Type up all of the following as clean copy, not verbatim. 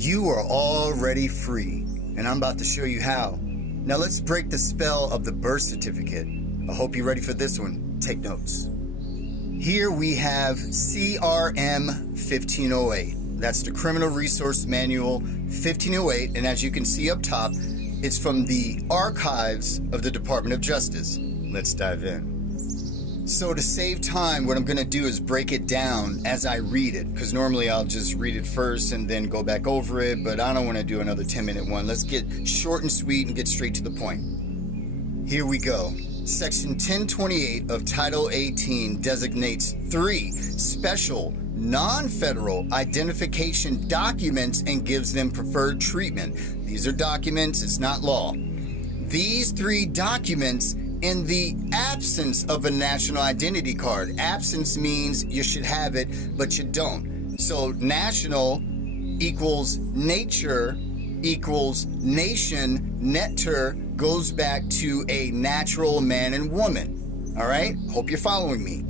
You are already free, and I'm about to show you how. Now let's break the spell of the birth certificate. I hope you're ready for this one. Take notes. Here we have CRM 1508. That's the Criminal Resource Manual 1508, and as you can see up top, it's from the archives of the Department of Justice. Let's dive in. So to save time, what I'm going to do is break it down as I read it, because normally I'll just read it first and then go back over it, but I don't want to do another 10-minute one. Let's get short and sweet and get straight to the point. Here we go. Section 1028 of Title 18 designates 3 special non-federal identification documents and gives them preferred treatment. These are documents, it's not law. These 3 documents in the absence of a national identity card. Absence means you should have it, but you don't. So national equals nature equals nation. Netter goes back to a natural man and woman. All right? Hope you're following me.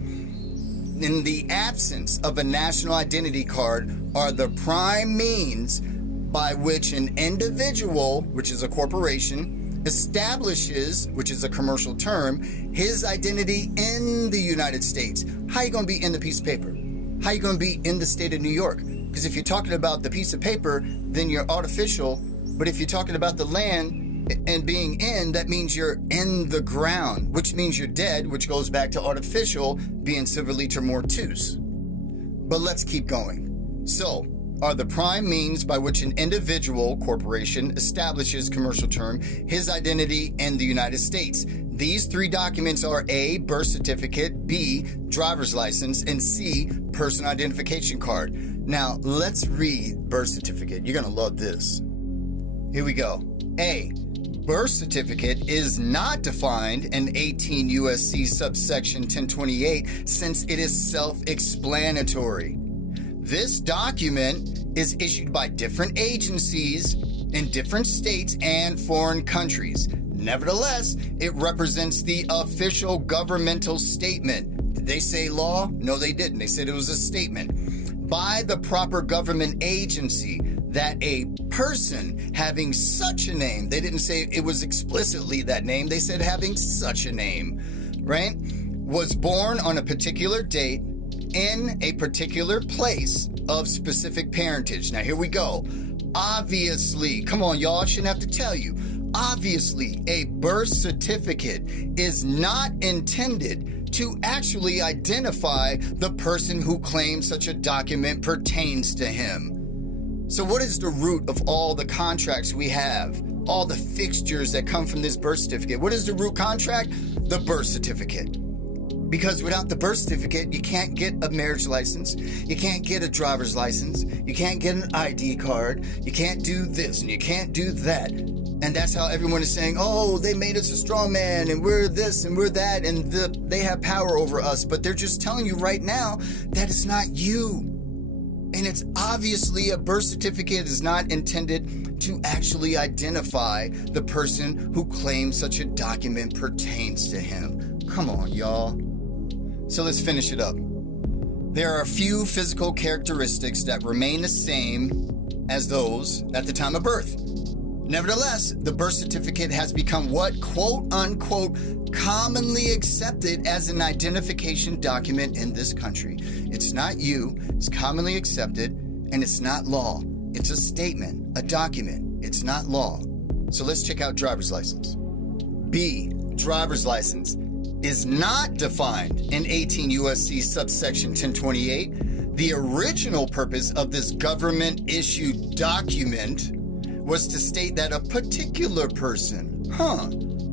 In the absence of a national identity card are the prime means by which an individual, which is a corporation, establishes, which is a commercial term, his identity in the United States. How you going to be in the piece of paper? How you going to be in the state of New York? Because if you're talking about the piece of paper, then you're artificial. But if you're talking about the land and being in, that means you're in the ground, which means you're dead, which goes back to artificial being civil liter mortuus. But let's keep going. So, are the prime means by which an individual corporation establishes, commercial term, his identity in the United States. These 3 documents are A, birth certificate, B, driver's license, and C, personal identification card. Now, let's read birth certificate. You're going to love this. Here we go. A, birth certificate is not defined in 18 U.S.C. subsection 1028 since it is self-explanatory. This document is issued by different agencies in different states and foreign countries. Nevertheless, it represents the official governmental statement. Did they say law? No, they didn't. They said it was a statement by the proper government agency that a person having such a name, they didn't say it was explicitly that name, they said having such a name, right, was born on a particular date in a particular place of specific parentage. Now here we go. Obviously, come on y'all, I shouldn't have to tell you. Obviously, a birth certificate is not intended to actually identify the person who claims such a document pertains to him. So what is the root of all the contracts we have? All the fixtures that come from this birth certificate? What is the root contract? The birth certificate. Because without the birth certificate, you can't get a marriage license, you can't get a driver's license, you can't get an ID card, you can't do this and you can't do that. And that's how everyone is saying, oh, they made us a strong man and we're this and we're that and they have power over us. But they're just telling you right now that it's not you. And it's obviously a birth certificate is not intended to actually identify the person who claims such a document pertains to him. Come on, y'all. So let's finish it up. There are a few physical characteristics that remain the same as those at the time of birth. Nevertheless, the birth certificate has become what, quote unquote, commonly accepted as an identification document in this country. It's not you, it's commonly accepted, and it's not law. It's a statement, a document. It's not law. So let's check out driver's license. B, driver's license is not defined in 18 U.S.C. subsection 1028. The original purpose of this government-issued document was to state that a particular person,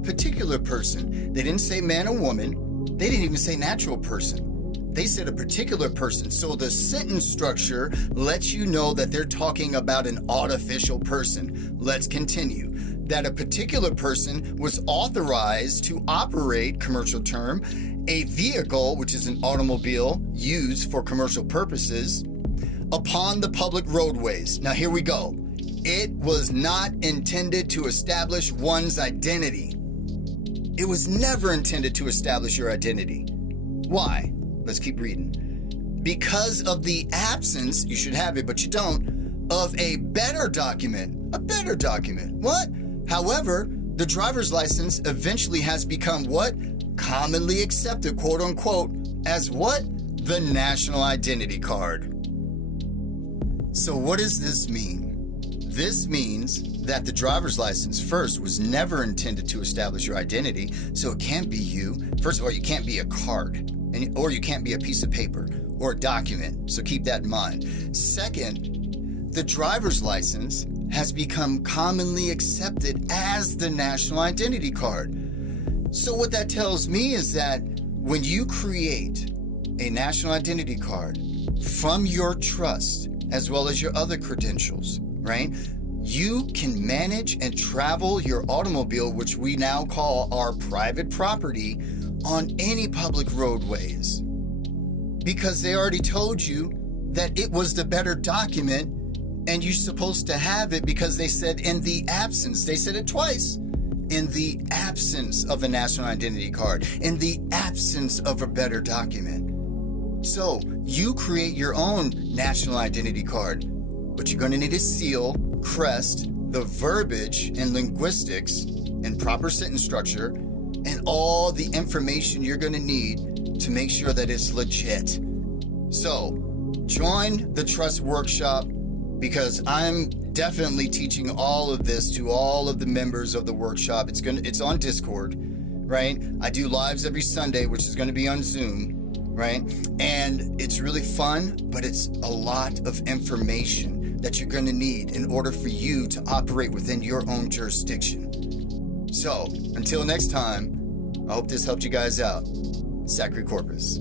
particular person, they didn't say man or woman, they didn't even say natural person, they said a particular person. So the sentence structure lets you know that they're talking about an artificial person. Let's continue. That a particular person was authorized to operate, commercial term, a vehicle, which is an automobile used for commercial purposes, upon the public roadways. Now here we go. It was not intended to establish one's identity. It was never intended to establish your identity. Why? Let's keep reading. Because of the absence, you should have it, but you don't, of a better document. A better document. What? However, the driver's license eventually has become what? Commonly accepted, quote unquote, as what? The national identity card. So what does this mean? This means that the driver's license first was never intended to establish your identity, so it can't be you. First of all, you can't be a card, or you can't be a piece of paper or a document, so keep that in mind. Second, the driver's license has become commonly accepted as the national identity card. So what that tells me is that when you create a national identity card from your trust, as well as your other credentials, right? You can manage and travel your automobile, which we now call our private property, on any public roadways. Because they already told you that it was the better document and you're supposed to have it because they said in the absence, they said it twice, in the absence of a national identity card, in the absence of a better document. So you create your own national identity card, but you're going to need a seal, crest, the verbiage and linguistics and proper sentence structure, and all the information you're going to need to make sure that it's legit. So join the Trust Workshop, because I'm definitely teaching all of this to all of the members of the workshop. It's on Discord, right? I do lives every Sunday, which is going to be on Zoom. Right? And it's really fun, but it's a lot of information that you're going to need in order for you to operate within your own jurisdiction. So, until next time, I hope this helped you guys out. Sacre Corpus.